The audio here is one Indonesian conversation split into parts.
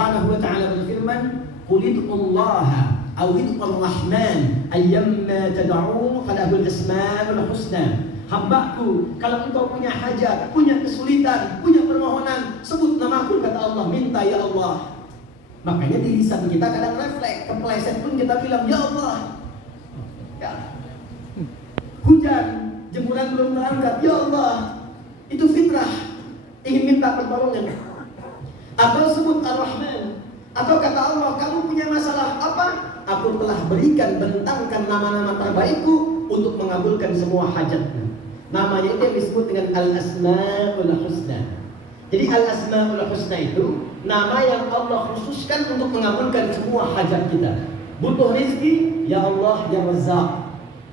Subhanahu wa ta'ala berfirman, "Qul id'ullaha aw id'ur rahman ayyamma tad'u falahul asmaul husna." Hambaku, kalau engkau punya hajat, punya kesulitan, punya permohonan, sebut namaku, kata Allah, minta ya Allah. Makanya di lisan kita kadang refleks, kepleset pun kita bilang ya Allah. Ya. Hujan, jemuran belum terangkat, ya Allah. Itu fitrah, ingin minta pertolongan. Atau sebut Ar-Rahman, atau kata Allah, kamu punya masalah apa? Aku telah berikan, bentangkan nama-nama terbaikku untuk mengabulkan semua hajatmu. Namanya itu yang disebut dengan Al-Asma'ul Husna. Jadi Al-Asma'ul Husna itu nama yang Allah khususkan untuk mengabulkan semua hajat kita. Butuh rezeki, ya Allah ya Razzaq.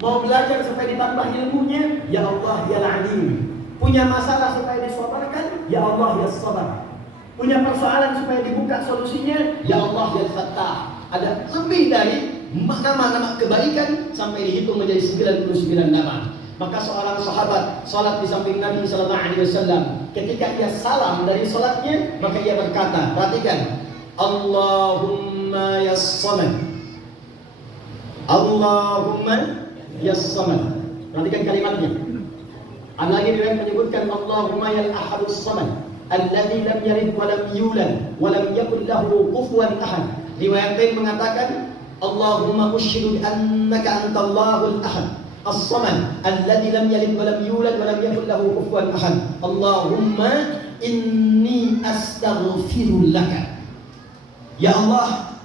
Mau belajar supaya ditambah ilmunya, ya Allah ya Alim. Punya masalah supaya disabarkan, ya Allah ya Sabar. Punya persoalan supaya dibuka solusinya, ya Allah ya Fattah. Ada lebih dari nama-nama kebaikan sampai dihitung menjadi 99 nama. Maka seorang sahabat salat di samping Nabi sallallahu alaihi wasallam, ketika ia salam dari salatnya, maka ia berkata, perhatikan, Allahumma yas-samad. Allahumma yas-samad. Perhatikan kalimatnya. Ada lagi riwayat menyebutkan Allahumma yal ahadus samad, alladzi lam yalid wa lam yulad wa lam yakul lahu kufuwan ahad. Riwayat lain mengatakan Allahumma usyhidu annaka antallahul ahad as-samad alladzi lam yalid wa lam yulad wa lam yakul lahu kufuwan ahad. Allahumma inni astaghfiru laka. Ya Allah,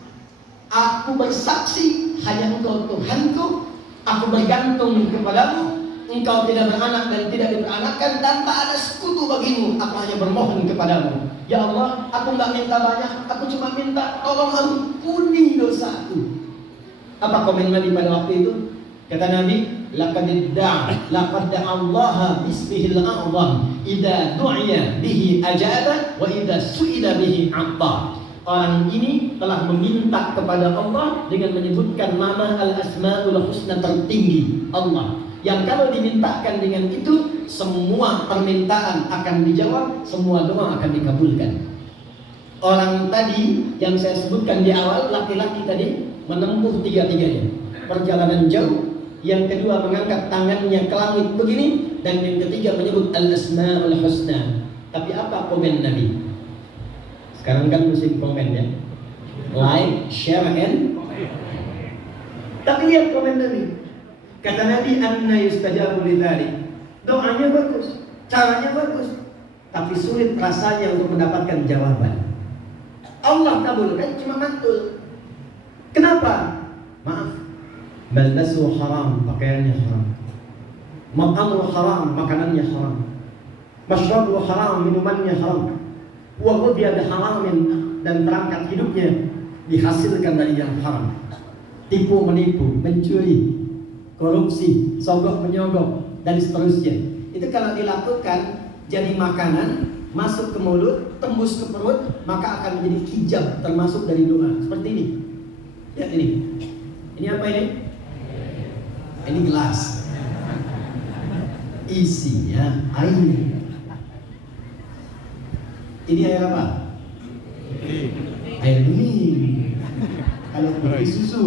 aku bersaksi hanya Engkau Tuhanku, aku bergantung kepadamu. Engkau tidak beranak dan tidak diperanakkan, tanpa ada sekutu bagimu. Aku hanya bermohon kepadamu. Ya Allah, aku enggak minta banyak, aku cuma minta tolong ampuni dosaku. Apa komen Nabi pada waktu itu? Kata Nabi, laqad da'a Allah bismihil a'zam, idza du'iya bihi ajaba wa idza su'ila bihi 'atta. Orang ini telah meminta kepada Allah dengan menyebutkan nama Al-Asma'ul Husna tertinggi Allah, yang kalau dimintakan dengan itu, semua permintaan akan dijawab, semua doa akan dikabulkan. Orang tadi yang saya sebutkan di awal, laki-laki tadi menempuh tiga-tiganya, perjalanan jauh. Yang kedua mengangkat tangannya ke langit begini, dan yang ketiga menyebut Al-Asma'ul Husna. Tapi apa komen Nabi? Sekarang kan musim komen ya, like, share, and. Tapi lihat komen Nabi. Kata Nabi, anna yustajabu lidzalik. Doanya bagus, caranya bagus, tapi sulit rasanya untuk mendapatkan jawaban. Allah kabulkan cuma mantul. Kenapa? Maaf, balbasu haram, pakaiannya haram, mat'amu haram, makanannya haram, masyrabu haram, minumannya haram, wa ghudhiya biharamin, dan perangkat hidupnya dihasilkan dari yang haram. Tipu menipu, mencuri, korupsi, sogok menyogok, dan seterusnya. Itu kalau dilakukan jadi makanan, masuk ke mulut, tembus ke perut, maka akan menjadi hijab termasuk dari doa. Seperti ini. Lihat ini. Ini apa ini? Ini gelas. Isinya air. Ini air apa? Air bening. Kalau putih susu.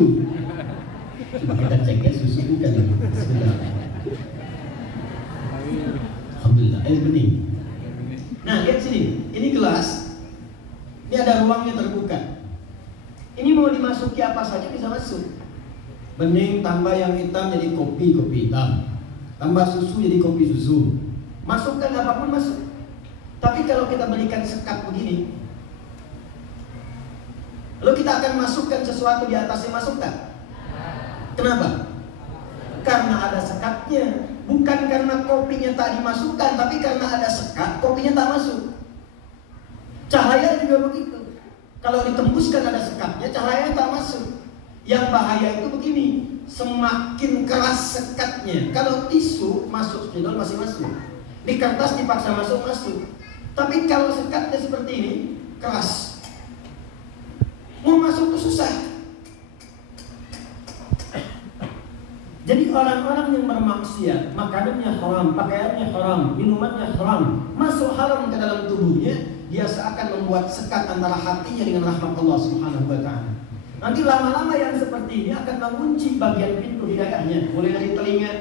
Coba kita cek ya, susu bukan. Alhamdulillah, air bening. Nah, lihat sini. Ini gelas. Ini ada ruangnya terbuka. Ini mau dimasuki apa saja bisa masuk. Bening tambah yang hitam jadi kopi hitam. Tambah susu jadi kopi susu. Masukkan apapun masuk. Tapi kalau kita berikan sekat begini, lalu kita akan masukkan sesuatu di atasnya, masukkan? Kenapa? Karena ada sekatnya. Bukan karena kopinya tak dimasukkan, tapi karena ada sekat, kopinya tak masuk. Cahaya juga begitu. Kalau ditembuskan ada sekatnya, cahaya tak masuk. Yang bahaya itu begini, semakin keras sekatnya. Kalau tisu masuk spidol masih masuk. Di kertas dipaksa masuk. Tapi kalau sekatnya seperti ini, keras, mau masuk itu susah. Jadi orang-orang yang bermaksiat, makanannya haram, pakaiannya haram, minumannya haram, masuk haram ke dalam tubuhnya, dia seakan membuat sekat antara hatinya dengan rahmat Allah Subhanahu wa taala. Nanti lama-lama yang seperti ini akan mengunci bagian pintu hidayahnya, mulai dari telinga.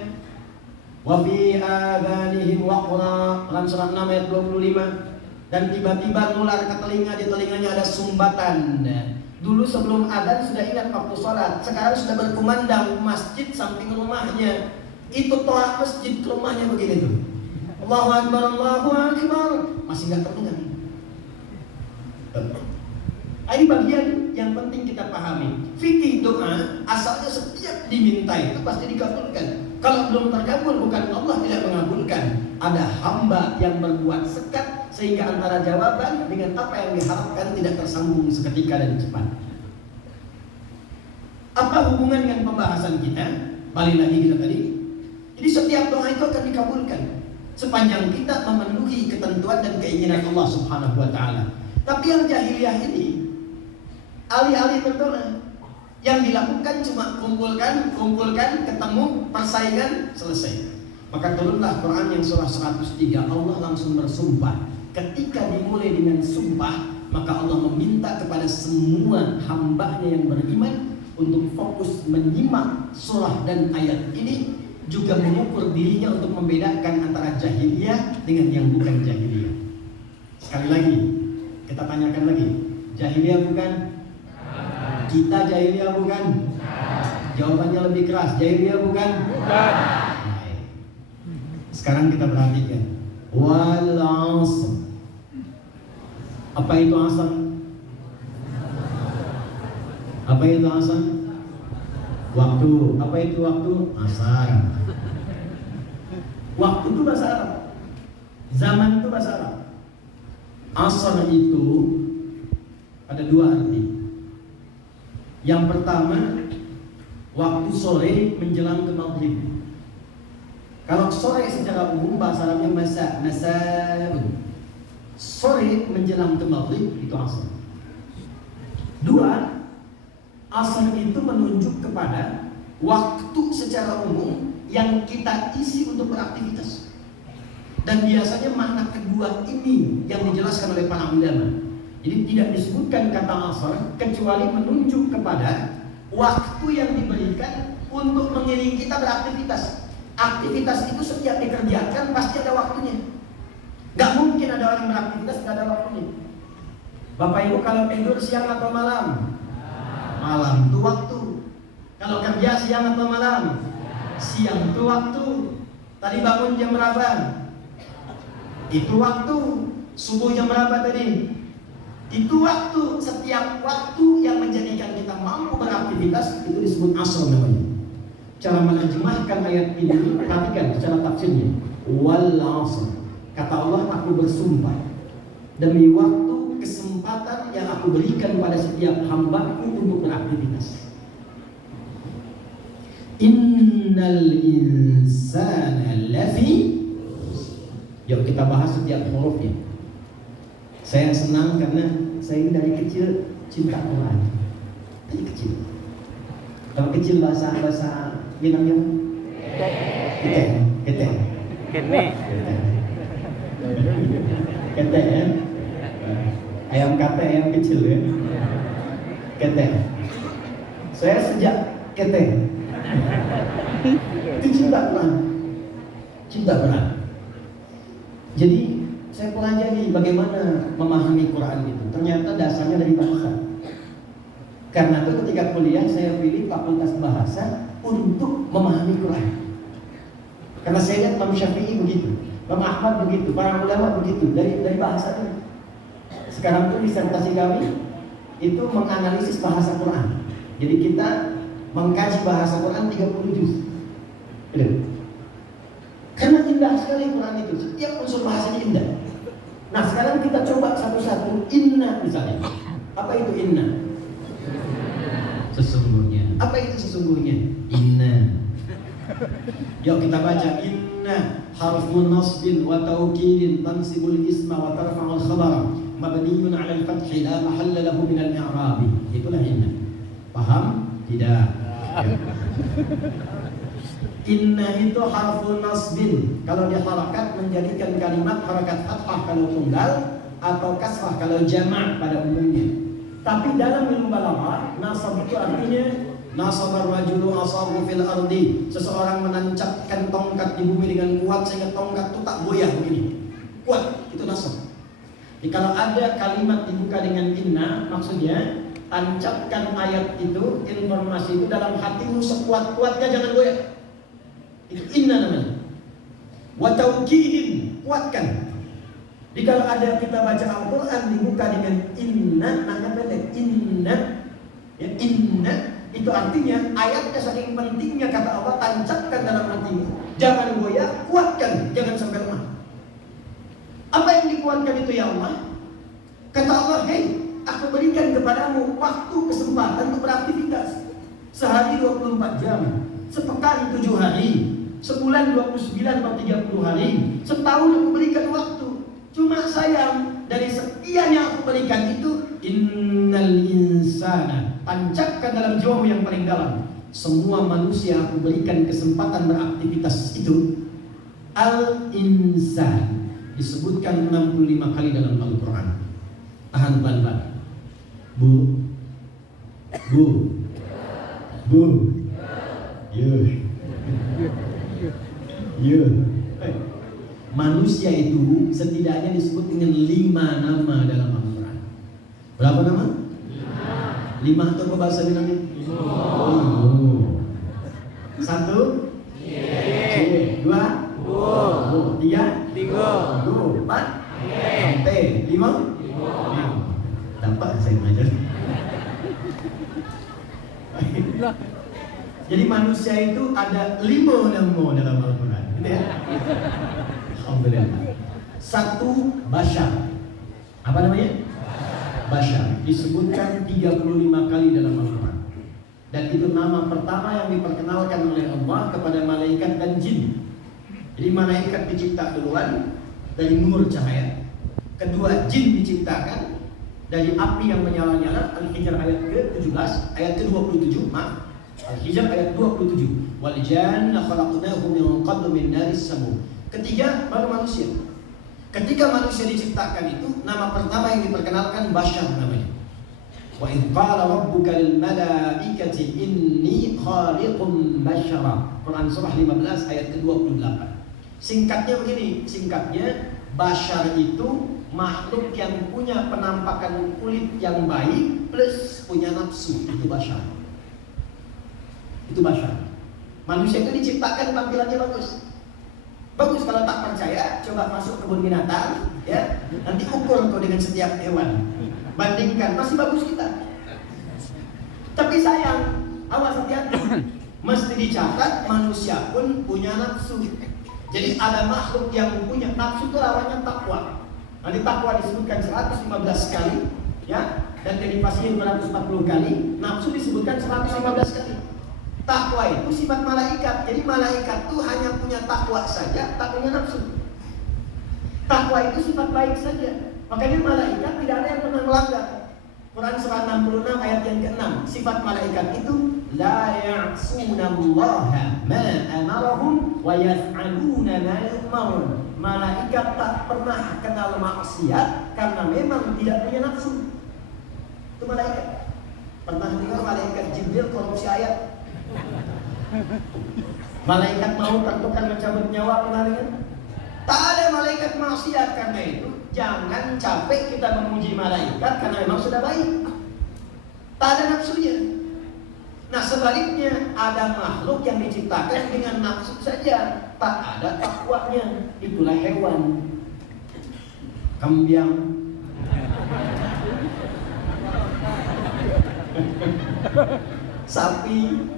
Wa fi adhanihim waqra, dalam surat 6 ayat 25. Dan tiba-tiba nular ke telinga, di telinganya ada sumbatan. Dulu sebelum adzan sudah ingat waktu sholat, sekarang sudah berkumandang masjid samping rumahnya. Itu toa masjid ke rumahnya begini tuh. Allahu Akbar, Allahu Akbar, masih nggak terdengar. Ini bagian yang penting kita pahami. Fikih doa asalnya setiap diminta itu pasti dikabulkan. Kalau belum terkabul bukan Allah tidak mengabulkan. Ada hamba yang berbuat sekat sehingga antara jawaban dengan apa yang diharapkan tidak tersambung seketika dan cepat. Apa hubungan dengan pembahasan kita? Balik lagi kita tadi. Jadi setiap doa itu akan dikabulkan sepanjang kita memenuhi ketentuan dan keinginan Allah Subhanahu wa taala. Tapi yang jahiliyah ini alih-alih berdoa, yang dilakukan cuma kumpulkan, ketemu, persaingan, selesai. Maka turunlah Quran yang surah 103. Allah langsung bersumpah. Ketika dimulai dengan sumpah, maka Allah meminta kepada semua hambanya yang beriman untuk fokus menyimak surah dan ayat ini, juga mengukur dirinya untuk membedakan antara jahiliyah dengan yang bukan jahiliyah. Sekali lagi, kita tanyakan lagi, jahiliyah bukan? Kita jahiliyah bukan? Jawabannya lebih keras, jahiliyah bukan? Bukan. Sekarang kita perhatikan. Wal 'asr. Apa itu asar? Apa itu asar? Waktu. Apa itu waktu? Asar. Waktu itu bahasa Arab. Zaman itu bahasa Arab. Asar itu ada dua arti. Yang pertama, waktu sore menjelang ke maghrib. Kalau sore secara umum bahasa Arabnya masa. Sore menjelang ke maghrib itu asar. Dua, asar itu menunjuk kepada waktu secara umum yang kita isi untuk beraktivitas. Dan biasanya makna kedua ini yang dijelaskan oleh para ulama. Jadi tidak disebutkan kata asar kecuali menunjuk kepada waktu yang diberikan untuk mengiringi kita beraktivitas. Aktivitas itu setiap dikerjakan pasti ada waktunya. Gak mungkin ada orang beraktivitas gak ada waktunya. Bapak Ibu kalau tidur siang atau malam? Malam itu waktu. Kalau kerja siang atau malam? Siang itu waktu. Tadi bangun jam berapa? Itu waktu. Subuh jam berapa tadi? Itu waktu. Setiap waktu yang menjadikan kita mampu beraktivitas itu disebut asar namanya. Cara menerjemahkan ayat ini, perhatikan secara tafsirnya. Wal 'asr. Kata Allah, aku bersumpah demi waktu kesempatan yang aku berikan pada setiap hambaku untuk beraktivitas. Innal insana lafi. Yuk kita bahas setiap hurufnya. Saya senang karena saya ini dari kecil cinta Quran. Dari kecil. Kalau kecil bahasa Minangnya Kete. Kete. Ayam kate, ayam kecil ya. Kete. Saya sejak kete itu cinta Quran. Jadi saya pelajari bagaimana memahami Quran itu. Ternyata dasarnya dari bahasa. Karena itu ketika kuliah saya pilih fakultas bahasa untuk memahami Quran. Karena saya lihat Imam Syafi'i begitu, Imam Ahmad begitu, para ulama begitu dari bahasanya. Sekarang tuh disertasi kami itu menganalisis bahasa Quran. Jadi kita mengkaji bahasa Quran 30 juz. Karena indah sekali Quran itu, setiap unsur bahasanya indah. Nah sekarang kita coba satu-satu. Inna misalnya. Apa itu inna? Sesungguhnya. Apa itu sesungguhnya? Inna. Yuk kita baca. Inna harfun nasbin wa taukidin tansibul isma wa tarfa'ul khabara mabniyun 'ala al-fathi la mahalla lahu min al-i'rab. Itulah inna. Paham? Tidak. Inna itu harfun nasbin. Kalau dia harakat menjadikan kalimat harakat fathah kalau tunggal, atau kasrah kalau jamak pada umumnya. Tapi dalam ilmu balaghah, nasab itu artinya nasabar rajulu asahu fil ardi. Seseorang menancapkan tongkat di bumi dengan kuat sehingga tongkat itu tak goyah begini. Kuat, itu nasab. Jadi kalau ada kalimat dibuka dengan inna, maksudnya tancapkan ayat itu, informasi itu dalam hatimu sekuat-kuatnya, jangan goyah. Itu inna namanya. Wa taukidin, kuatkan. Jadi kalau ada kita baca Al-Quran dibuka dengan inna, nanya pendek, inna, ya, inna itu artinya ayatnya saking pentingnya kata Allah, tancapkan dalam hatimu, jangan goyah, kuatkan, jangan sampai lemah. Apa yang dikuatkan itu ya Allah? Kata Allah, hei, aku berikan kepadamu waktu kesempatan untuk beraktivitas. Sehari 24 jam, sepekan 7 hari, sebulan 29 atau 30 hari, setahun aku berikan waktu. Cuma sayang, dari sekian yang aku berikan itu, innal insana, tancapkan dalam jiwamu yang paling dalam, semua manusia aku berikan kesempatan beraktivitas itu. Al-insan disebutkan 65 kali dalam Al-Quran. Tahan pelan-pelan. Bu, manusia itu setidaknya disebut dengan 5 nama dalam Al-Quran. Berapa nama? 5 atau apa bahasa bilangnya? 1, 2, 3, 4, 5, 5. Dapat saya ngajar. Jadi manusia itu ada 5 nama dalam Al-Quran, gitu ya? Alhamdulillah. 1, Bashar. Apa namanya? Bashar. Disebutkan 35 kali dalam Al-Quran. Dan itu nama pertama yang diperkenalkan oleh Allah kepada malaikat dan jin. Jadi malaikat dicipta duluan dari nur cahaya. Kedua, jin diciptakan dari api yang menyala-nyala. Al-Hijr ayat ke-17, ayat ke-27, maaf. Al-Hijr ayat 27. Wal janna khalaqnahu min qablu min naris samum. Ketiga, baru manusia. Ketika manusia diciptakan itu, nama pertama yang diperkenalkan Bashar namanya. Wa idh qala rabbuka lil malaikati inni khaliqum bashara. Quran surah 15 ayat ke-28. Singkatnya begini, singkatnya Bashar itu makhluk yang punya penampakan kulit yang baik plus punya nafsu, itu Bashar. Itu Bashar. Manusia itu diciptakan tampilannya bagus. Bagus, kalau tak percaya, coba masuk kebun binatang, ya. Nanti ukur kau dengan setiap hewan. Bandingkan, masih bagus kita. Tapi sayang, awas hati-hati. Mesti dicatat, manusia pun punya nafsu. Jadi ada makhluk yang punya nafsu itu lawannya takwa. Nanti takwa disebutkan 115 kali, ya. Dan derivasinya 240 kali. Nafsu disebutkan 115 kali. Takwa itu sifat malaikat. Jadi malaikat itu hanya punya takwa saja, tak punya nafsu. Takwa itu sifat baik saja. Makanya malaikat tidak ada yang pernah melanggar. Quran surah 66 ayat yang ke-6. Sifat malaikat itu la ya'sunallaha ma amarahum wa yaf'aluna ma yu'marun. Malaikat tak pernah kenal maksiat karena memang tidak punya nafsu. Itu malaikat. Pernah dengar malaikat Jibril korupsi ayat? Malaikat mau tertukar mencabut nyawa, pernah dengar? Tak ada malaikat maksiat. Karena itu jangan capek kita memuji malaikat karena memang sudah baik. Tak ada nafsunya. Nah sebaliknya, ada makhluk yang diciptakan dengan nafsu saja, tak ada takwanya. Itulah hewan. Kambing. Sapi.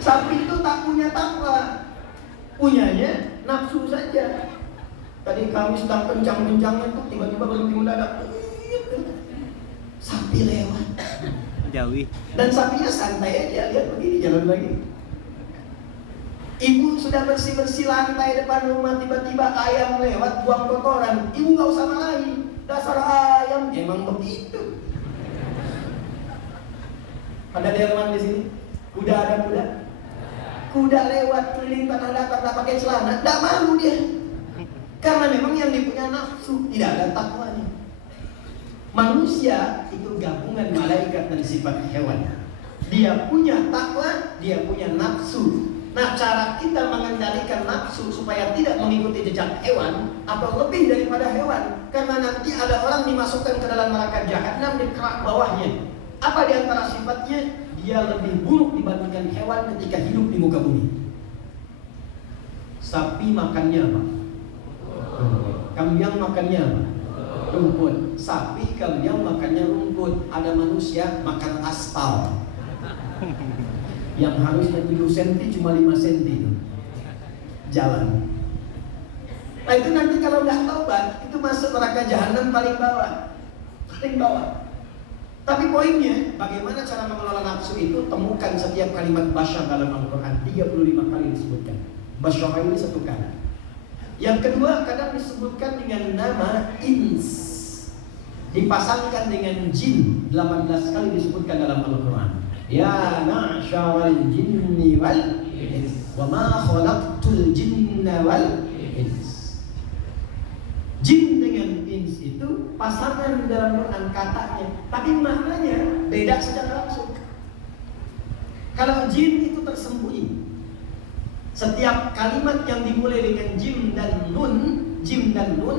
Sapi itu tak punya takwa, punyanya nafsu saja. Tadi kami sedang kencang-kencangnya tuh, tiba-tiba berhenti mendadak. Sapi lewat. Jauhi. Dan sapinya santai aja, lihat begini, jalan lagi. Ibu sudah bersih-bersih lantai depan rumah, tiba-tiba ayam lewat buang kotoran. Ibu gak usah marahi, dasar ayam, emang begitu. Ada delman di sini, kuda ada kuda. Kuda lewat keliling tanah datar tak pakai celana, tidak malu dia. Karena memang yang dipunya nafsu, tidak ada takwanya. Manusia itu gabungan malaikat dan sifat hewan. Dia punya takwa, dia punya nafsu. Nah, cara kita mengendalikan nafsu supaya tidak mengikuti jejak hewan atau lebih daripada hewan, karena nanti ada orang dimasukkan ke dalam neraka jahanam di kerak bawahnya. Apa di antara sifatnya? Dia lebih buruk dibandingkan hewan ketika hidup di muka bumi. Sapi makannya apa? Kambing makannya apa? Rumput. Sapi, kambing makannya rumput. Ada manusia makan aspal yang harusnya 7 cm cuma 5 cm jalan. Nah itu nanti kalau nggak taubat, itu masuk neraka jahanam paling bawah. Paling bawah. Tapi poinnya, bagaimana cara mengelola nafsu itu? Temukan setiap kalimat basyar dalam Al-Quran. 35 kali disebutkan. Basyar ini 1 kali. Yang kedua, kadang disebutkan dengan nama ins, dipasangkan dengan jin. 18 kali disebutkan dalam Al-Quran. Ya ma'syaral jinni wal ins, wa ma khalaqtul jinna wal ins. Jin dengan ins itu pasangan dalam Quran katanya, tapi maknanya beda secara langsung. Kalau jin itu tersembunyi. Setiap kalimat yang dimulai dengan jim dan nun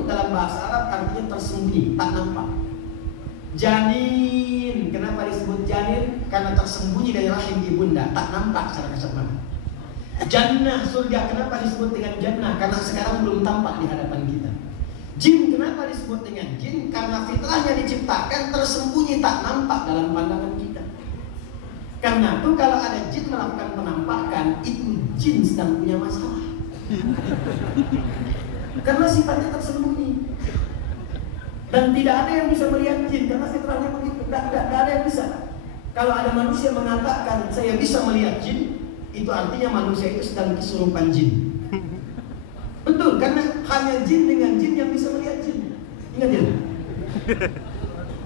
dalam bahasa Arab artinya tersembunyi, tak nampak. Janin, kenapa disebut janin? Karena tersembunyi dari rahim ibunda, tak nampak secara kasat mata. Jannah, surga, kenapa disebut dengan jannah? Karena sekarang belum tampak di hadapan kita. Jin, kenapa disebut dengan jin? Karena fitrahnya diciptakan tersembunyi, tak nampak dalam pandangan kita. Karena itu kalau ada jin melakukan penampakan, itu jin sedang punya masalah. Karena sifatnya tersembunyi. Dan tidak ada yang bisa melihat jin, karena fitrahnya begitu. Tidak ada yang bisa. Kalau ada manusia mengatakan, saya bisa melihat jin, itu artinya manusia itu sedang kesurupan jin. Betul, karena hanya jin dengan jin yang bisa melihat jin. Ingat ya?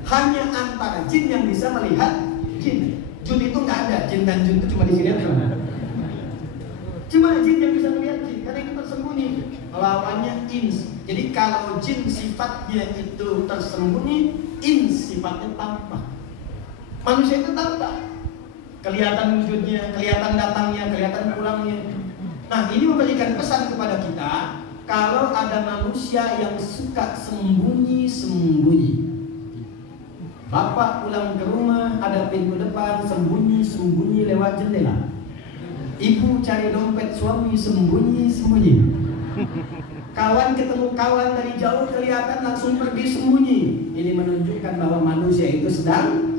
Hanya antara jin yang bisa melihat jin. Jun itu nggak ada, jin dan jun itu cuma di sini aja. Cuma jin yang bisa melihat jin, karena itu tersembunyi. Lawannya ins. Jadi kalau jin sifatnya itu tersembunyi, ins sifatnya tampak. Manusia itu tampak, kelihatan wujudnya, kelihatan datangnya, kelihatan pulangnya. Nah ini memberikan pesan kepada kita, kalau ada manusia yang suka sembunyi-sembunyi. Bapak pulang ke rumah, ada pintu depan, sembunyi-sembunyi lewat jendela. Ibu cari dompet suami, sembunyi-sembunyi. Kawan ketemu kawan dari jauh kelihatan, langsung pergi sembunyi. Ini menunjukkan bahwa manusia itu sedang,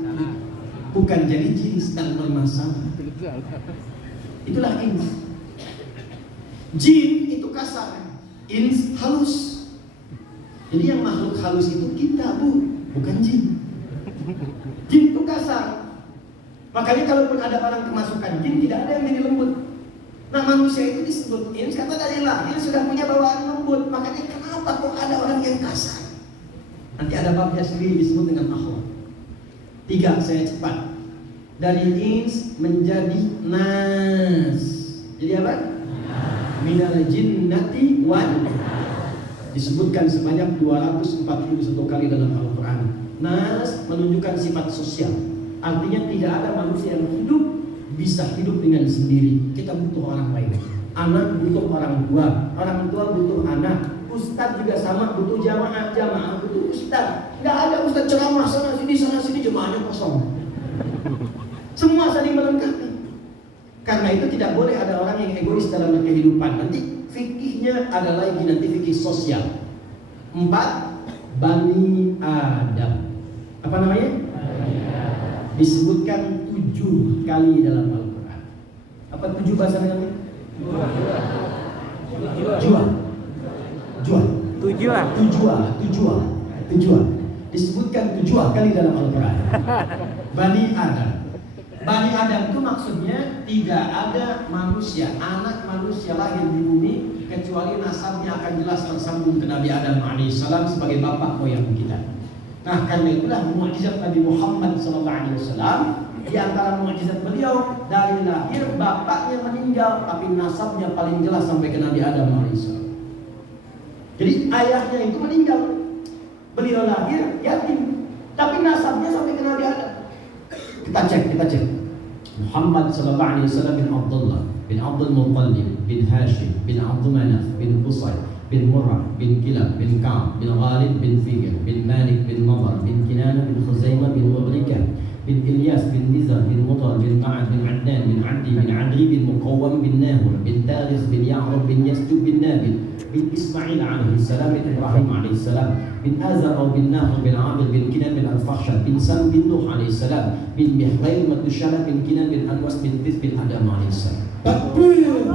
bukan jadi jin, sedang bermasalah. Itulah ins. Jin itu kasar, ins halus. Jadi yang makhluk halus itu kita, bukan jin. Jin itu kasar. Makanya kalaupun ada orang kemasukan jin, tidak ada yang jadi lembut. Nah manusia itu disebut ins karena dari lahir sudah punya bawaan lembut. Makanya kenapa kok ada orang yang kasar? Nanti ada babnya sendiri disebut dengan akhlak. 3, saya cepat. Dari ins menjadi nas. Jadi apa? Minal jinnati wan. Disebutkan sebanyak 241 kali dalam Al-Quran. Nas menunjukkan sifat sosial. Artinya tidak ada manusia yang hidup bisa hidup dengan sendiri. Kita butuh orang lain. Anak butuh orang tua butuh anak. Ustadz juga sama, butuh jamaah butuh ustadz. Nggak ada ustadz ceramah sana sini jemaahnya kosong. Semua saling melengkapi. Karena itu tidak boleh ada orang yang egois dalam kehidupan. Nanti fikihnya ada lagi, nanti fikih sosial. 4, Bani Adam. Apa namanya? Disebutkan 7 kali dalam Al-Quran. Apa 7 bahasa namanya? Tujuan. Disebutkan 7 kali dalam Al-Quran. Bani Adam. Bani Adam itu maksudnya tidak ada manusia, anak manusia lahir di bumi kecuali nasabnya akan jelas tersambung ke Nabi Adam alaihissalam sebagai bapak moyang kita. Nah karena itulah mukjizat Nabi Muhammad SAW. Di antara mukjizat beliau, dari lahir bapaknya meninggal tapi nasabnya paling jelas sampai ke Nabi Adam alaihissalam. Jadi ayahnya itu meninggal, beliau lahir yatim, Tapi nasabnya sampai ke Nabi Adam. Kita cek. Muhammad sallallahu alaihi wasallam bin Abdullah bin Abdul Muttalib bin Hashim bin Abdul Manaf bin Qusay bin Murrah bin Kilab bin Ka'ab bin Ghalib bin Fihir bin Malik bin Nadar bin Kinana bin Khuzaimah bin Mubrikah bin Ilyas bin Nizar bin Mudar bin Ma'ad bin Adnan bin Adi bin Adri bin Muqawwam bin Nahur bin Tarikh bin Ya'rub bin Yasjub bin Nabil bin Ismail alaihi salam bin Ibrahim alaihi salam bin Azar bin Nahur bin Amir bin Kinan bin Al-Fakhshad bin Sam bin Nuh alaihi salam bin Mihlail Matushalah bin Kinan bin Anwas bin Tis bin Adam alaihi salam. Takbir.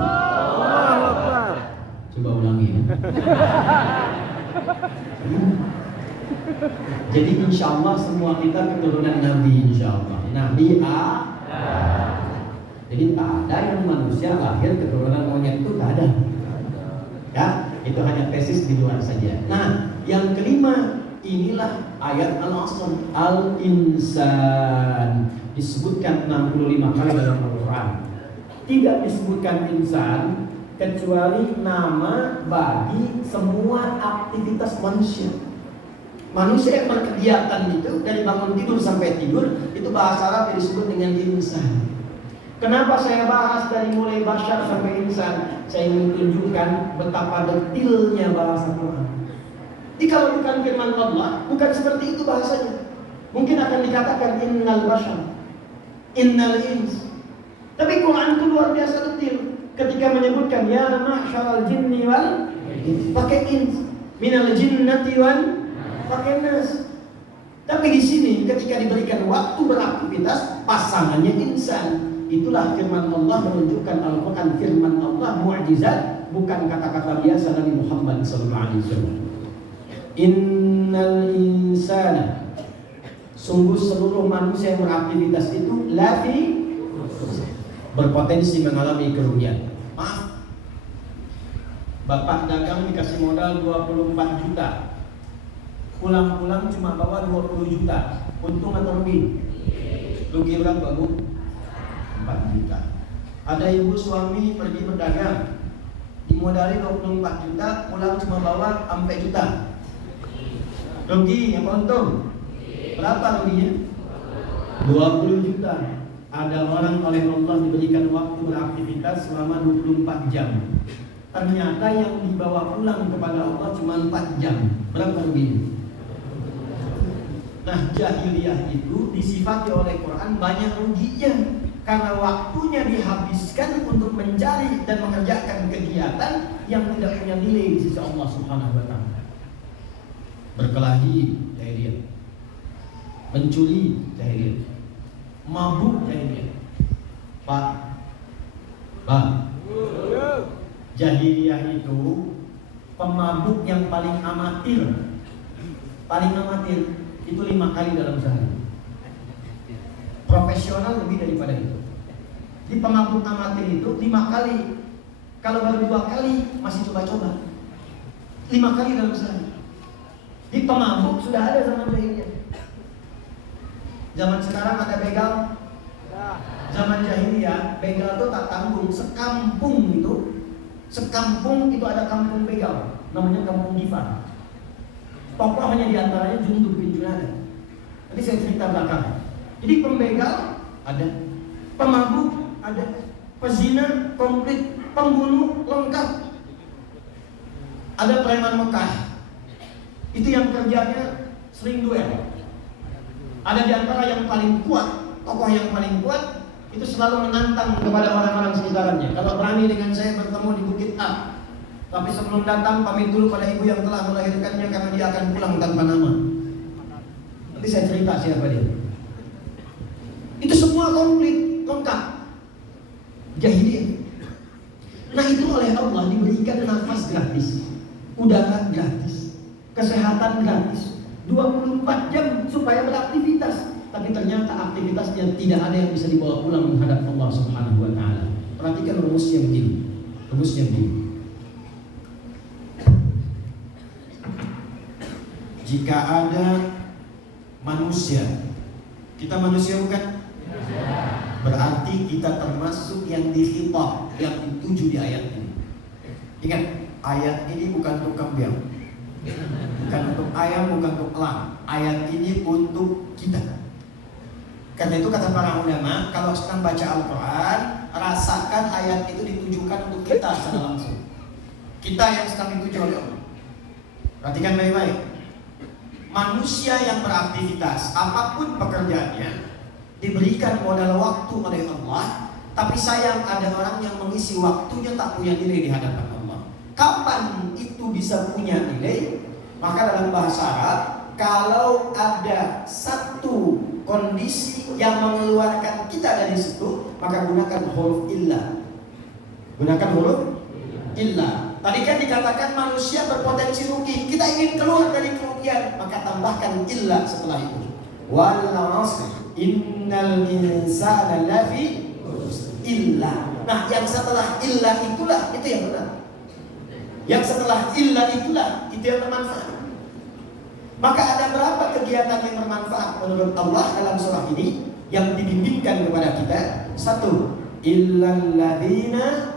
Coba ulangi ya. Jadi insya Allah semua kita keturunan Nabi, insya Allah. Nabi Jadi tak ada yang manusia lahir keturunan monyet, itu tak ada. Ya, itu hanya tesis di luar saja. Nah, yang kelima, inilah ayat Al-Asr, Al-Insan. Disebutkan 65 kali dalam Al-Quran. Tidak disebutkan insan kecuali nama bagi semua aktivitas manusia. Manusia yang berkegiatan itu dari bangun tidur sampai tidur, itu bahasa Arab disebut dengan insan. Kenapa saya bahas dari mulai bashar sampai insan? Saya ingin tunjukkan betapa detilnya bahasa Quran. Jadi kalau bukan firman Allah, bukan seperti itu bahasanya. Mungkin akan dikatakan innal bashar, innal ins. Tapi Quran itu luar biasa detil. Ketika menyebutkan ya ma'syaral jinni wal ins, pakai ins, minal jinnati wal pakai nas. Tapi di sini ketika diberikan waktu beraktivitas, pasangannya insan. Itulah firman Allah menunjukkan Al-Quran firman Allah mu'jizat, bukan kata-kata biasa Nabi Muhammad SAW. Innal insana, sungguh seluruh manusia yang beraktivitas itu lafi, berpotensi mengalami kerugian. Maaf, bapak dagang dikasih modal 24 juta, pulang-pulang cuma bawa 20 juta, untung atau rugi? Rugi berapa, Bu? 4 juta. Ada ibu suami pergi berdagang, dimodali 24 juta, pulang cuma bawa 4 juta. Rugi apa untung? Berapa ruginya? 20 juta. Ada orang oleh Allah diberikan waktu beraktivitas selama 24 jam. Ternyata yang dibawa pulang kepada Allah cuma 4 jam. Berapa ruginya? Nah, jahiliyah itu disifati oleh Quran banyak ruginya, karena waktunya dihabiskan untuk mencari dan mengerjakan kegiatan yang tidak punya nilai di sisi Allah Subhanahu wa taala. Berkelahi jahiliyah, mencuri jahiliyah, mabuk jahiliyah. Pak, jahiliyah itu pemabuk yang paling amatir itu 5 kali dalam sehari. Profesional lebih daripada itu. Di pemabuk amatir itu 5 kali. Kalau baru 2 kali masih coba-coba. 5 kali dalam sehari. Di pemabuk sudah ada zaman jahiliyah. Zaman sekarang ada begal. Zaman jahiliyah begal itu tak tanggung. Sekampung itu ada kampung begal, namanya kampung Gifar. Tokohnya diantaranya Jundub bin Junadah. Nanti saya cerita belakang. Jadi pembegal ada, pemabuk ada, pezina komplit, pembunuh lengkap. Ada preman Mekah, itu yang kerjanya sering duel. Ada di antara yang paling kuat, tokoh yang paling kuat itu selalu menantang kepada orang-orang sekitarnya. Kalau berani dengan saya bertemu di Bukit A, tapi sebelum datang pamit dulu pada ibu yang telah melahirkannya, karena dia akan pulang tanpa nama. Nanti saya cerita siapa dia. Itu semua komplit, lengkap. Jahiliyah. Nah, itu oleh Allah diberikan nafas gratis, udara gratis, kesehatan gratis, 24 jam supaya beraktivitas. Tapi ternyata aktivitasnya tidak ada yang bisa dibawa pulang menghadap Allah Subhanahu wa taala. Perhatikan rumusnya begini. Jika ada manusia, kita manusia bukan? Berarti kita termasuk yang dikhitab, yang dituju di ayat ini. Ingat, ayat ini bukan tukang biang. Bukan untuk ayam, bukan untuk elang. Ayat ini untuk kita. Karena itu kata para ulama, kalau sedang baca Al-Quran, rasakan ayat itu ditujukan untuk kita secara langsung. Kita yang sedang dituju oleh Allah. Perhatikan baik-baik. Manusia yang beraktivitas, apapun pekerjaannya, diberikan modal waktu oleh Allah. Tapi sayang ada orang yang mengisi waktunya tak punya nilai di hadapan Allah. Kapan itu bisa punya nilai? Maka dalam bahasa Arab, kalau ada satu kondisi yang mengeluarkan kita dari situ, maka gunakan huruf illa. Gunakan huruf illa. Tadi kan dikatakan manusia berpotensi rugi. Kita ingin keluar dari kerugian, maka tambahkan illa setelah itu. Wal 'asr innal insana lafi illa. Nah, yang setelah illa itulah itu yang benar. Yang setelah illa itulah itu yang bermanfaat. Maka ada berapa kegiatan yang bermanfaat menurut Allah dalam surah ini yang dibimbingkan kepada kita? Satu, illal ladzina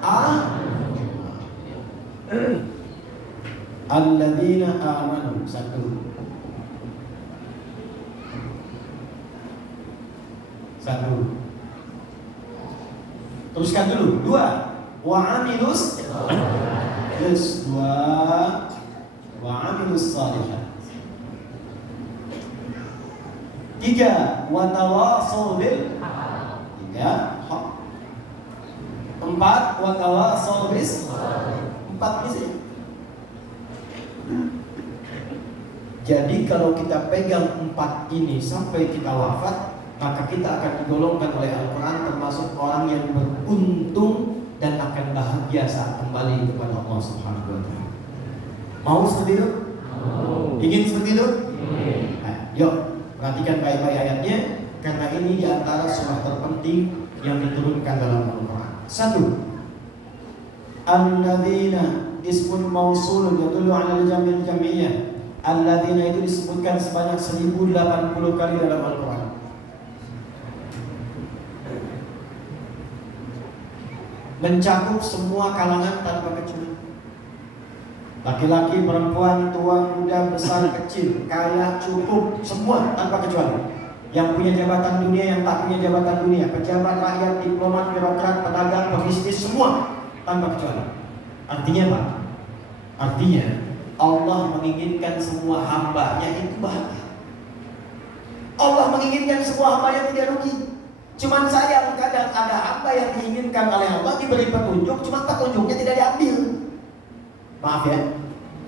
alladzina amanu. Satu. Teruskan dulu. Dua, wa amilus. Terus dua, wa amilus salihat. Tiga, wa tawasau bil. Tiga, hak. Empat, wa tawasau bis. Empat misi. Jadi kalau kita pegang empat ini sampai kita wafat, maka kita akan digolongkan oleh Al-Quran termasuk orang yang beruntung dan akan bahagia saat kembali kepada Allah Subhanahu wa Ta'ala. Mau seperti itu? Ingin seperti itu? Nah, yuk perhatikan baik-baik ayatnya, karena ini diantara surah terpenting yang diturunkan dalam Al-Quran. Satu, alladzina ismun mausulun yadullu ala al-jamil jamiyah. Alladzina itu disebutkan sebanyak 1080 kali dalam Al-Quran. Mencakup semua kalangan tanpa kecuali. Laki-laki, perempuan, tua, muda, besar, kecil, kaya, cukup, semua tanpa kecuali. Yang punya jabatan dunia, yang tak punya jabatan dunia, pejabat, rakyat, diplomat, birokrat, pedagang, pebisnis, semua tanpa kecuali. Artinya apa? Artinya Allah menginginkan semua hambanya itu bahagia. Allah menginginkan semua hamba yang tidak rugi. Cuman sayang kadang ada hamba yang diinginkan oleh Allah diberi petunjuk, cuma petunjuknya tidak diambil. Maaf ya,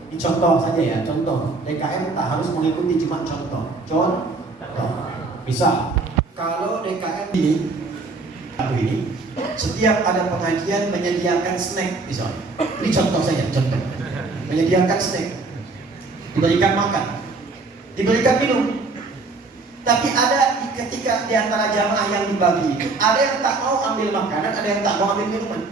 ini contoh saja ya, contoh. DKM tak harus mengikuti, cuma contoh. Contoh. Misal, kalau DKM ini, setiap ada pengajian menyediakan snack, misalnya. Ini contoh saja, contoh. Menyediakan snack, diberikan makan, diberikan minum. Tapi ada ketika di antara jamaah yang dibagi itu, ada yang tak mau ambil makanan, ada yang tak mau ambil minuman.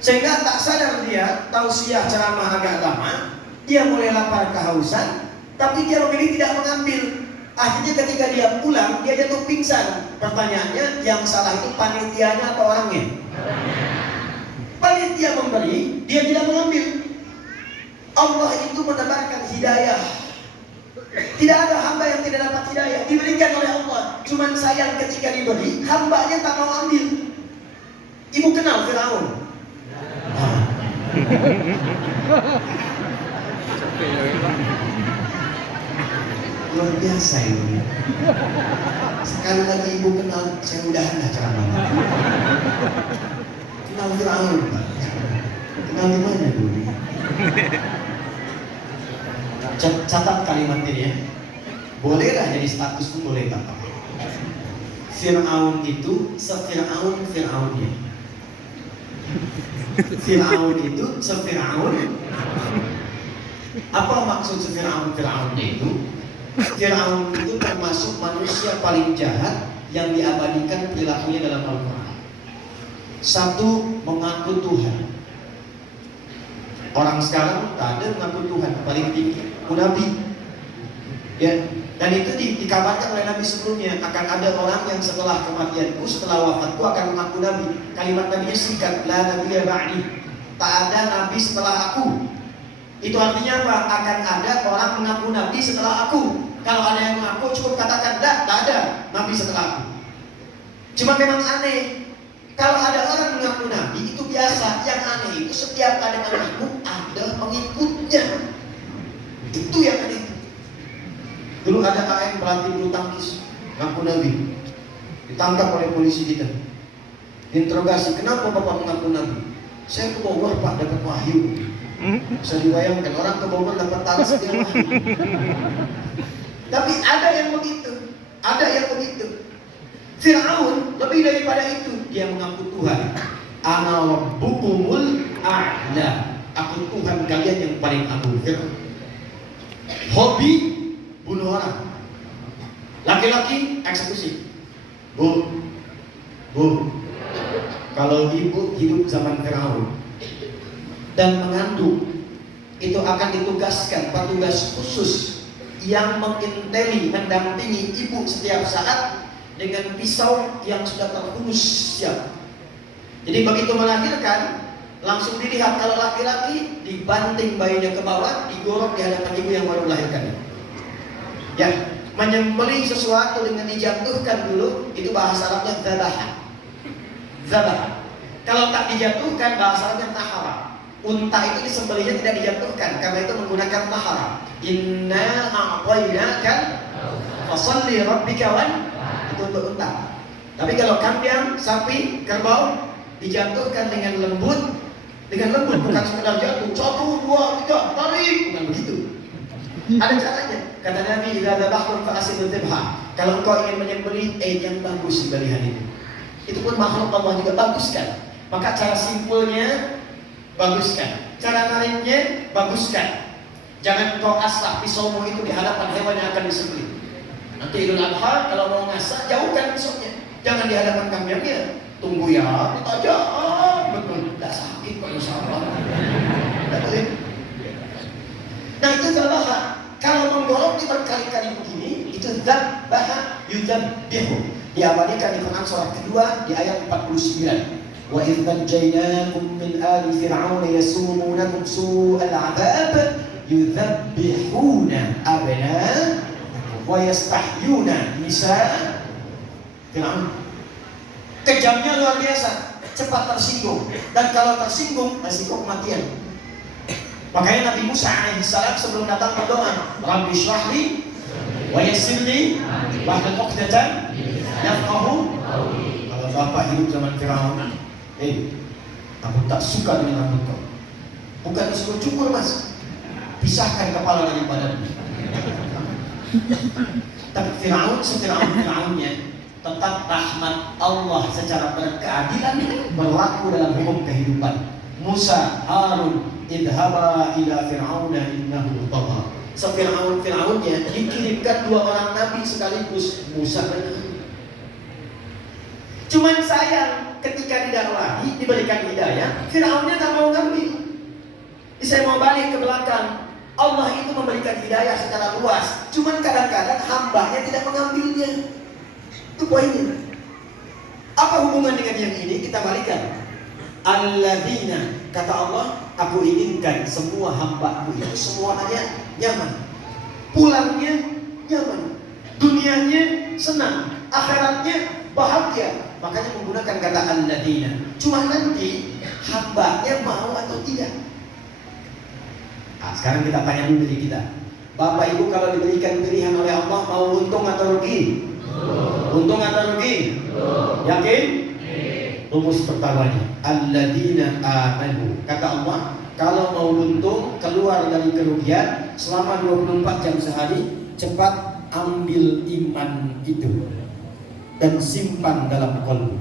Sehingga tak sadar dia, tausiah ceramah agak lama, dia mulai lapar kehausan, tapi dia memilih tidak mengambil. Akhirnya ketika dia pulang, dia jatuh pingsan. Pertanyaannya, yang salah itu panitianya atau orangnya? Panitia memberi, dia tidak mengambil. Allah itu menebarkan hidayah. Tidak ada hamba yang tidak dapat hidayah, diberikan oleh Allah. Cuman sayang ketika diberi, hambanya tak mau ambil. Ibu kenal Firaun? Luar biasa ini. Sekali lagi ibu kenal, saya udahan dah ceramahnya. Kenal Firaun, Pak. Kenal di mana dulu? Catat kalimat ini ya. Bolehlah jadi status pun boleh tak apa. Fir'aun itu se-Fir'aun-Fir'aunnya. Fir'aun itu se-Fir'aun. Apa maksud se-Fir'aun-Fir'aunnya itu? Fir'aun itu termasuk manusia paling jahat yang diabadikan perilakunya dalam Al-Quran. Satu, mengaku Tuhan. Orang sekarang tak ada mengaku Tuhan, paling tinggi Nabi. Ya, dan itu dikabarkan oleh Nabi sebelumnya, akan ada orang yang setelah kematianku, setelah wafatku akan mengaku Nabi. Kalimat Nabinya singkat, la nabiyya ba'di. Tak ada Nabi setelah aku. Itu artinya apa? Akan ada orang mengaku nabi setelah aku. Kalau ada yang mengaku cukup katakan, tak ada nabi setelah aku. Cuma memang aneh, kalau ada orang mengaku nabi itu biasa. Yang aneh itu setiap ada yang mengaku ada pengikutnya. Itu yang aneh. Dulu ada AN pelatih bulu tangkis ngaku nabi, ditangkap oleh polisi kita. Interogasi, kenapa bapak mengaku nabi? Saya ke Bogor pak, dapat wahyu. Bisa dibayangkan orang ke Bogor dapat talas dia wahyu. Tapi ada yang begitu, ada yang begitu. Fir'aun lebih daripada itu, dia mengaku Tuhan. Ana rabbukumul a'la, aku Tuhan kalian yang paling agung. Fir'aun hobi bunuh orang, laki-laki eksekusi. Bu, kalau ibu hidup zaman Fir'aun dan mengandung, itu akan ditugaskan petugas khusus yang menginteli, mendampingi ibu setiap saat dengan pisau yang sudah terhunus siap. Jadi begitu melahirkan, langsung dilihat. Kalau laki-laki, dibanting bayinya ke bawah, digorok di hadapan ibu yang baru melahirkan. Ya, menyembelih sesuatu dengan dijatuhkan dulu, itu bahasa Arabnya zabah. Kalau tak dijatuhkan, bahasa Arabnya tahara. Unta itu disembelihnya tidak dijatuhkan, karena itu menggunakan tahara. Inna a'tainaka fasalli rabbika wan, itu untuk unta. Tapi kalau kambing, sapi, kerbau dijatuhkan dengan lembut, bukan sekedar jatuh, 1, 2, 3, tarik, bukan begitu. Ada caranya. Kata Nabi, idza dzabhtum fa asinu dzibha. Kalau engkau ingin menyembelih, yang bagus sembelihan itu. Itu pun makhluk Allah juga baguskan. Maka cara simpulnya baguskan, cara nariknya baguskan. Jangan kau asah pisaumu itu di hadapan hewan yang akan disembelih. Nanti Idul Adha kalau mau ngasah, jauhkan pisaunya. Jangan di hadapan kambingnya. Tunggu ya, ditajam betul. Tidak sakit kok insya Allah. Tidak boleh. Nah itu zabaha. Kalau menggorok berkali-kali begini, itu zabaha yudabbihu. Diabadikan di Quran surah kedua di ayat 49. Wa idh najjaynakum min ali fir'auna yasumunakum su'al 'adzab yudhabbihuna abna'akum wa yastahyuna nisa'. Fir'aun kejamnya luar biasa, cepat tersinggung, dan kalau tersinggung resiko kematian. Makanya Nabi Musa alaihissalam sebelum datang berdoa, Rabbi shrahli wa yassirli wahlul 'uqdatam yafqahu. Kalau bapak hidup zaman Firaun, aku tak suka dengan rambut kau. Bukan disuruh cukur mas, pisahkan kepala dari badanmu. Tapi Firaunnya tetap rahmat Allah secara berkeadilan berlaku dalam hukum kehidupan. Musa, Harun, idhaba ila fir'auna innahu tagha. Fir'aunnya dikirimkan 2 orang nabi sekaligus, Musa dan Harun. Cuman sayang ketika didakwahi, diberikan hidayah, Fir'aunnya tak mau ngambil. Saya mau balik ke belakang. Allah itu memberikan hidayah secara luas, cuman kadang-kadang hambanya tidak mengambilnya. Itu poinnya. Apa hubungan dengan yang ini? Kita balikan. Alladzina, kata Allah, aku inginkan semua hamba-Mu itu semuanya nyaman. Pulangnya nyaman, dunianya senang, akhiratnya bahagia. Makanya menggunakan kata alladzina. Cuma nanti hambanya mau atau tidak. Nah, sekarang kita tanya dulu diri kita. Bapak Ibu kalau diberikan pilihan oleh Allah, mau untung atau rugi? Untung atau rugi? Yakin? Rumus pertamanya, alladzina amanu. Kata Allah, kalau mau untung, keluar dari kerugian selama 24 jam sehari, cepat ambil iman itu dan simpan dalam qalbu.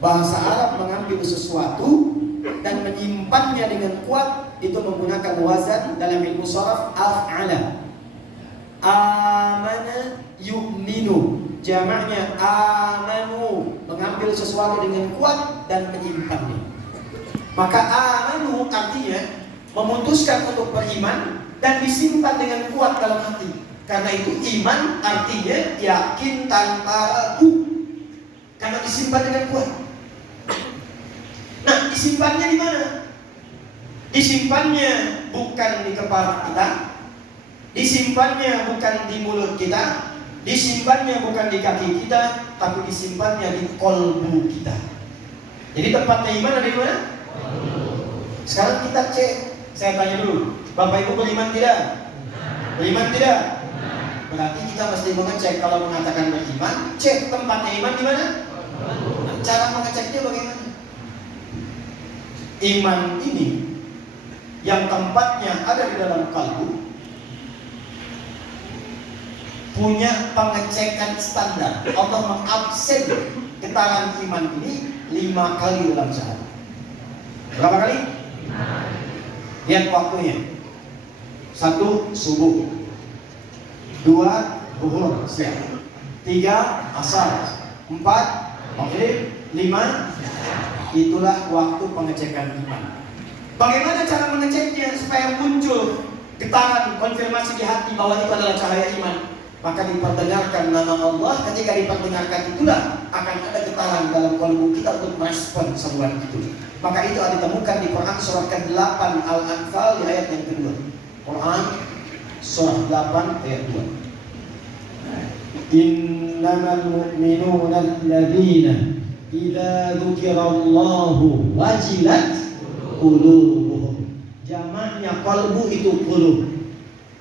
Bahasa Arab mengambil sesuatu dan menyimpannya dengan kuat itu menggunakan wazan dalam ilmu sharaf af'ala. Amana yu'minu, jamaknya amanu, mengambil sesuatu dengan kuat dan menyimpannya. Maka amanu artinya memutuskan untuk beriman dan disimpan dengan kuat dalam hati. Karena itu iman artinya yakin tanpa ragu, karena disimpan dengan kuat. Nah, disimpannya di mana? Disimpannya bukan di kepala kita, disimpannya bukan di mulut kita, disimpannya bukan di kaki kita, tapi disimpannya di kolbu kita. Jadi tempatnya iman ada di mana? Sekarang kita cek. Saya tanya dulu, Bapak Ibu beriman tidak? Beriman tidak? Berarti kita mesti mengecek. Kalau mengatakan beriman, cek tempatnya iman di mana? Cara mengeceknya bagaimana? Iman ini yang tempatnya ada di dalam kalbu punya pengecekan standar. Allah mengabsen getaran iman ini 5 kali dalam sehari. Berapa kali? Lihat waktunya. 1 subuh, 2 zuhur siang, 3 asar, 4 maghrib, 5 itulah waktu pengecekan iman. Bagaimana cara mengeceknya supaya muncul getaran konfirmasi di hati bahwa itu adalah cahaya iman? Maka diperdengarkan nama Allah. Ketika diperdengarkan itulah akan ada getaran dalam kalbu kita untuk merespon seruan itu. Maka itu ada ditemukan di Quran surah ke-8 Al-Anfal di ayat yang kedua. Quran surah 8 ayat 2. Innamal mu'minuna alladzina idza dzukirallahu wajilat qulubuhum. Jamaknya qalbu itu qulub.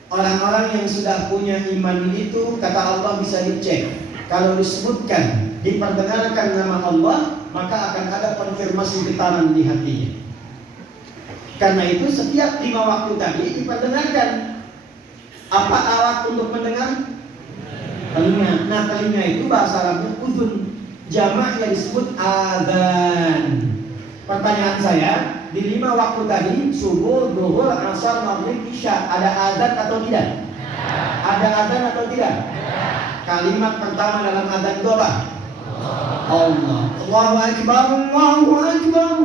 Orang-orang yang sudah punya iman itu, kata Allah, bisa dicek. Kalau disebutkan, diperdengarkan nama Allah, maka akan ada konfirmasi getaran di hatinya. Karena itu setiap 5 waktu tadi diperdengarkan. Apa alat untuk mendengar? Telinga. Nah, telinga itu bahasa Arabnya udhun. Jamaknya disebut adzan. Pertanyaan saya, di 5 waktu tadi, subuh, zuhur, asar, maghrib, isya, ada azan atau tidak? Ada azan atau tidak? Kalimat pertama dalam azan itu apa? Allah. Allahu akbar, Allahu akbar.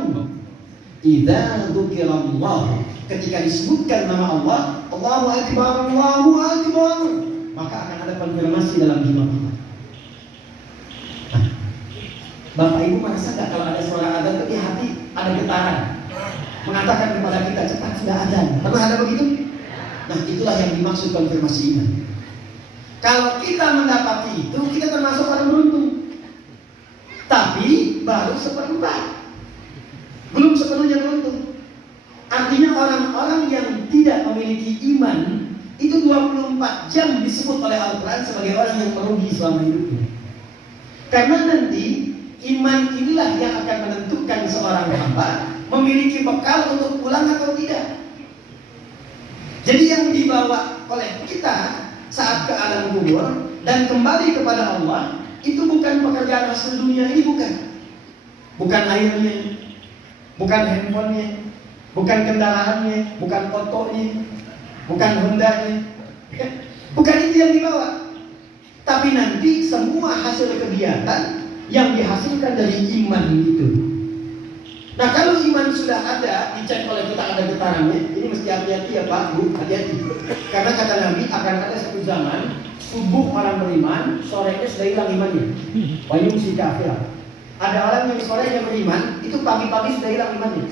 Idza dzukirallah, ketika disebutkan nama Allah, Allahu akbar, Allahu akbar, maka akan ada konfirmasi dalam jiwa kita. Bapak Ibu merasa nggak kalau ada suara azan itu di hati ada getaran mengatakan kepada kita cepat sudah azan? Pernah ada begitu? Nah, itulah yang dimaksud konfirmasi iman. Kalau kita mendapati itu, kita termasuk orang beruntung. Tapi baru seperempat, belum sepenuhnya beruntung. Artinya orang-orang yang tidak memiliki iman itu 24 jam disebut oleh Al-Quran sebagai orang yang merugi selama hidupnya. Karena nanti iman inilah yang akan menentukan seorang hamba memiliki bekal untuk pulang atau tidak. Jadi yang dibawa oleh kita saat ke alam kubur dan kembali kepada Allah itu bukan pekerjaan hasil dunia ini, bukan airnya, bukan handphonenya, bukan kendaraannya, bukan fotonya, bukan Hondanya, bukan itu yang dibawa. Tapi nanti semua hasil kegiatan yang dihasilkan dari iman itu. Nah, kalau iman sudah ada, dicek oleh kita ada getarannya, ini mesti hati-hati ya Pak, Bu, hati-hati. Karena kata Nabi akan ada satu zaman, subuh orang beriman, sorenya sudah hilang imannya. Wayung si kafir. Ada orang yang sorenya beriman, itu pagi-pagi sudah hilang imannya.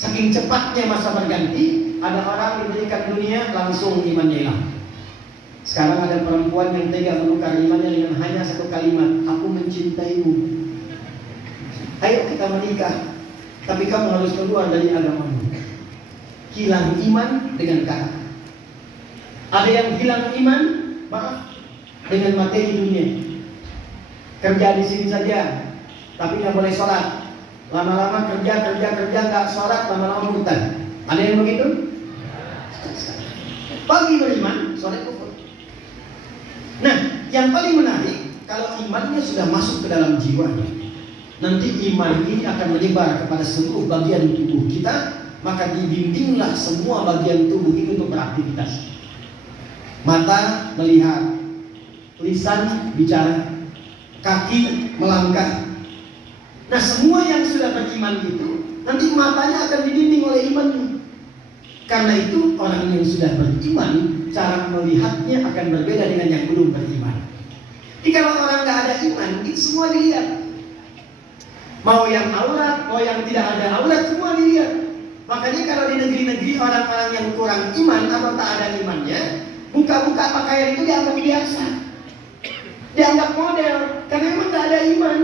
Saking cepatnya masa berganti, ada orang diberikan dunia, langsung imannya hilang. Sekarang ada perempuan yang tega menukar imannya dengan hanya satu kalimat, aku mencintaimu. Ayo kita menikah, tapi kamu harus keluar dari agamamu. Hilang iman dengan kata. Ada yang hilang iman, maaf, dengan materi dunia. Kerja di sini saja, tapi nggak boleh sholat. Lama-lama kerja nggak sholat, lama-lama murtad. Ada yang begitu? Pagi beriman, sore kufur. Nah, yang paling menarik, kalau imannya sudah masuk ke dalam jiwanya, nanti iman ini akan menyebar kepada seluruh bagian tubuh kita, maka dibimbinglah semua bagian tubuh itu untuk beraktivitas. Mata melihat, lisan bicara, kaki melangkah. Nah, semua yang sudah beriman itu, nanti matanya akan dibimbing oleh imannya. Karena itu orang yang sudah beriman, cara melihatnya akan berbeda dengan yang belum beriman. Jadi kalau orang nggak ada iman, itu semua dilihat. Mau yang aurat, mau yang tidak ada aurat, semua dilihat. Makanya kalau di negeri-negeri orang-orang yang kurang iman atau tak ada imannya, buka-buka pakaian itu dianggap biasa, dianggap model, karena memang tak ada iman.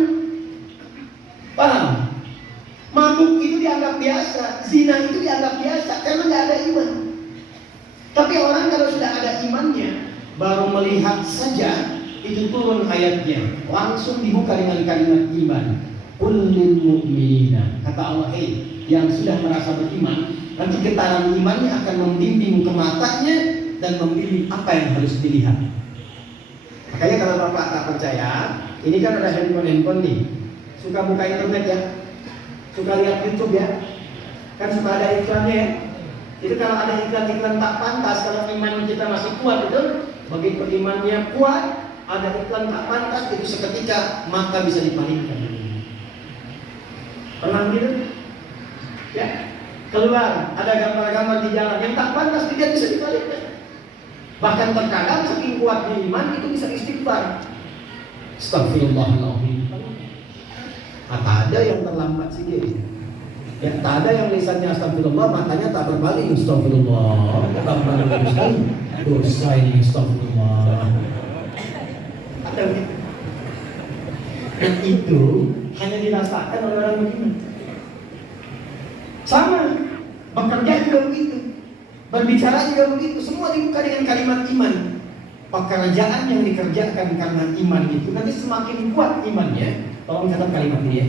Paham? Mabuk itu dianggap biasa, zina itu dianggap biasa, karena nggak ada iman. Tapi orang kalau sudah ada imannya, baru melihat saja itu turun ayatnya, langsung dibuka dengan kalimat iman. Qul lil mu'minina, kata Allah, yang sudah merasa beriman, nanti getaran imannya akan membimbing ke matanya dan memilih apa yang harus dilihat. Makanya kalau Bapak tak percaya, ini kan ada handphone nih, suka buka internet ya, suka lihat YouTube ya, kan suka ada iklannya ya. Itu kalau ada iklan-iklan tak pantas, kalau iman kita masih kuat itu, begitu imannya kuat, ada iklan tak pantas, itu seketika mata bisa dipalingkan. Pernah gitu? Ya, keluar ada gambar-gambar di jalan yang tak pantas, tidak bisa dipalingkan. Bahkan terkadang saking kuat di iman itu bisa istighfar. Astagfirullahaladzim. Tak ada yang terlambat sikit. Ya, tak ada yang lisannya astagfirullah, matanya tak berpaling. Astagfirullah, dosa ini, astagfirullah. Ada gitu. Dan itu hanya dirasakan oleh orang beriman. Sama, bekerja juga begitu, berbicara juga begitu, semua dibuka dengan kalimat iman. Pekerjaan yang dikerjakan karena iman itu nanti semakin kuat imannya. Tolong catat kalimat ini ya.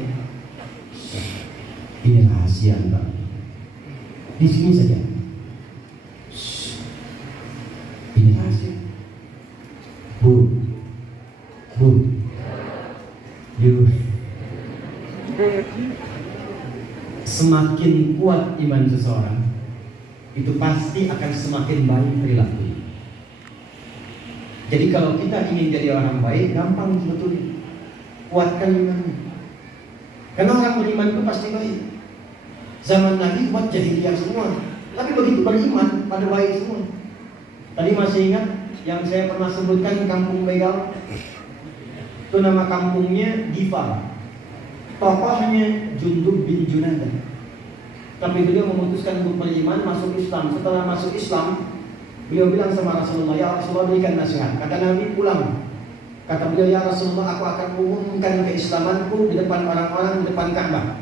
Ini rahasia Pak. Di sini saja. Ini rahasia. Bu, you. Semakin kuat iman seseorang, itu pasti akan semakin baik perilaku. Jadi kalau kita ingin jadi orang baik, gampang sebetulnya. Kuatkan imannya. Karena orang beriman itu pasti baik. Zaman Nabi umat jahiliyah semua, tapi begitu beriman pada baik semua. Tadi masih ingat yang saya pernah sebutkan kampung begal? Itu nama kampungnya Gifar. Tokohnya Jundub bin Junadah. Tapi beliau memutuskan untuk beriman, masuk Islam. Setelah masuk Islam, beliau bilang sama Rasulullah, ya Rasulullah berikan nasihat. Kata Nabi, pulang. Kata beliau, ya Rasulullah, aku akan mengumumkan keislamanku di depan orang-orang, di depan Ka'bah.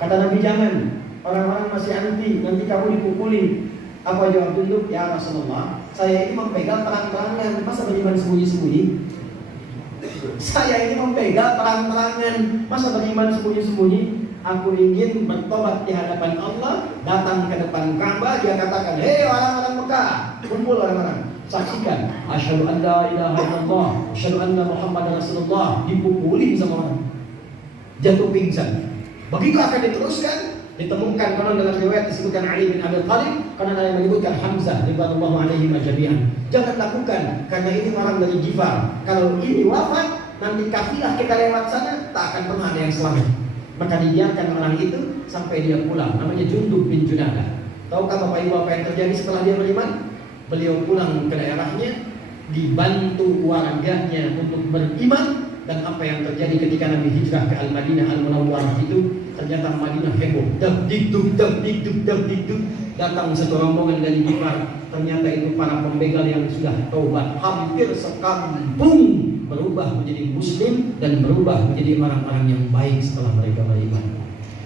Kata Nabi, jangan. Orang-orang masih anti, nanti kamu dipukuli. Apa jawab Jundub? Ya Rasulullah, saya ini mempegang terang-terangan, masa beriman sembunyi-sembunyi? Saya ini mempegang terang-terangan, masa beriman sembunyi-sembunyi? Aku ingin bertobat di hadapan Allah, datang ke depan Ka'bah, dia katakan, hei orang-orang Mekah, kumpul orang-orang, saksikan, asyhadu an la ilaha illallah, asyhadu anna Muhammadar Rasulullah, dipukuli sama orang, jatuh pingsan. Begitu akan diteruskan, ditemukan konon dalam riwayat disebutkan Ali bin Abi Thalib, karena ada yang menyebutkan Hamzah radhiyallahu alaihim jami'an. Jangan lakukan, karena ini orang dari Gifar. Kalau ini wafat, nanti kafilah kita lewat sana, tak akan pernah ada yang selamat. Maka dibiarkan orang itu sampai dia pulang. Namanya Jundub bin Junadah. Tahukah Bapak Ibu apa yang terjadi setelah dia beriman? Beliau pulang ke daerahnya, dibantu warganya untuk beriman. Dan apa yang terjadi ketika Nabi hijrah ke Al-Madinah Al-Munawwarah itu, ternyata Madinah heboh, dab-dikduk, datang satu rombongan dari Gifar. Ternyata itu para pembegal yang sudah taubat, hampir sekampung berubah menjadi muslim dan berubah menjadi orang-orang yang baik setelah mereka beriman.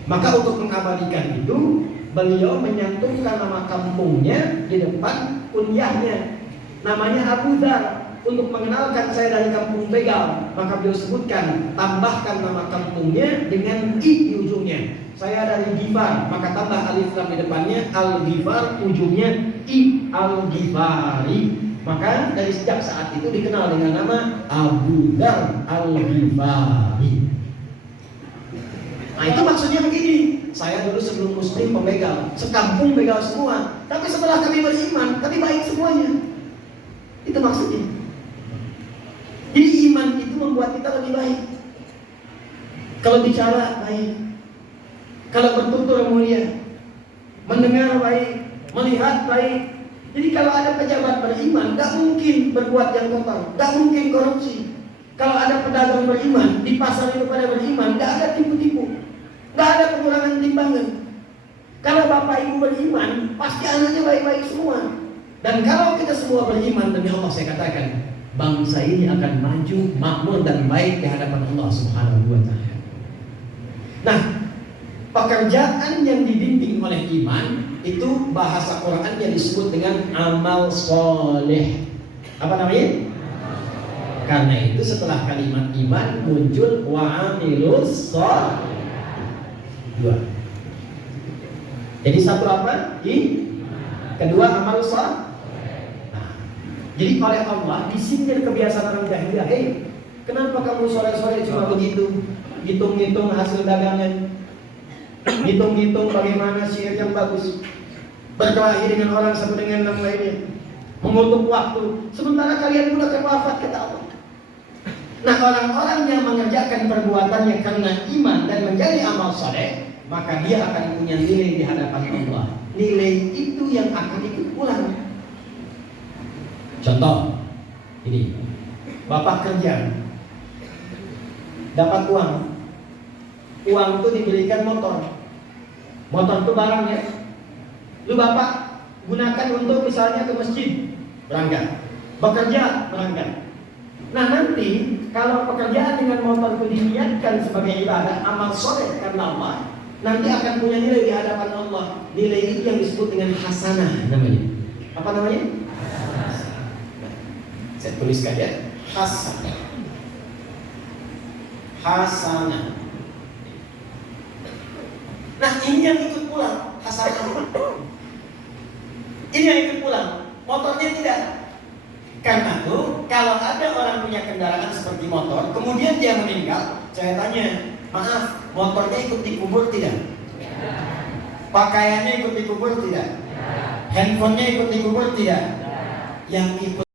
Maka untuk mengabadikan itu, beliau menyantumkan nama kampungnya di depan kunyahnya, namanya Abu Dzar. Untuk mengenalkan saya dari kampung begal, maka beliau sebutkan, tambahkan nama kampungnya dengan I di ujungnya. Saya dari Gifar, maka tambah alif lam di depannya, Al-Ghifar, ujungnya I, Al-Ghifari. Maka dari sejak saat itu dikenal dengan nama Abu Dzar Al-Ghifari. Nah itu maksudnya begini, saya dulu sebelum muslim pembegal, sekampung begal semua, tapi setelah kami beriman, kami baik semuanya. Itu maksudnya. Jadi iman itu membuat kita lebih baik. Kalau bicara baik, kalau bertutur mulia, mendengar baik, melihat baik. Jadi kalau ada pejabat beriman, gak mungkin berbuat yang kotor, gak mungkin korupsi. Kalau ada pedagang beriman, di pasar itu pada beriman, gak ada tipu-tipu, gak ada pengurangan timbangan. Kalau bapak ibu beriman, pasti anaknya baik-baik semua. Dan kalau kita semua beriman, demi Allah saya katakan, bangsa ini akan maju, makmur dan baik di hadapan Allah Subhanahu wa Ta'ala. Nah, pekerjaan yang dibimbing oleh iman itu bahasa Quran yang disebut dengan amal soleh. Apa namanya? Karena itu setelah kalimat iman muncul wa'amilus soleh. Dua. Jadi satu apa? Kedua amal soleh. Nah, jadi oleh Allah disindir kebiasaan orang jahiliyah. Hei, kenapa kamu sore-sore cuma begitu? Hitung-hitung hasil dagangan, hitung-hitung bagaimana sihir yang bagus, berkelahi dengan orang satu dengan yang lainnya, mengutuk waktu, sementara kalian pun akan wafat, kata Allah. Nah, orang-orang yang mengerjakan perbuatannya karena iman dan menjadi amal soleh, maka dia akan punya nilai di hadapan Allah. Nilai itu yang akan ikut pulang. Contoh, ini, bapak kerja, dapat uang. Uang itu diberikan motor. Motor itu barang ya. Lu bapak gunakan untuk misalnya ke masjid, berangkat. Bekerja, berangkat. Nah nanti kalau pekerjaan dengan motor itu diniatkan sebagai ibadah, amal soleh karena Allah, nanti akan punya nilai di hadapan Allah. Nilai itu yang disebut dengan hasanah namanya. Apa namanya? Saya tuliskan ya, hasanah. Hasanah. Nah ini yang ikut pulang, hasanah. Ini yang ikut pulang, motornya tidak. Karena itu kalau ada orang punya kendaraan seperti motor, kemudian dia meninggal, saya tanya, maaf, motornya ikut dikubur tidak? Pakaiannya ikut dikubur tidak? Handphonenya ikut dikubur tidak? Yang ikut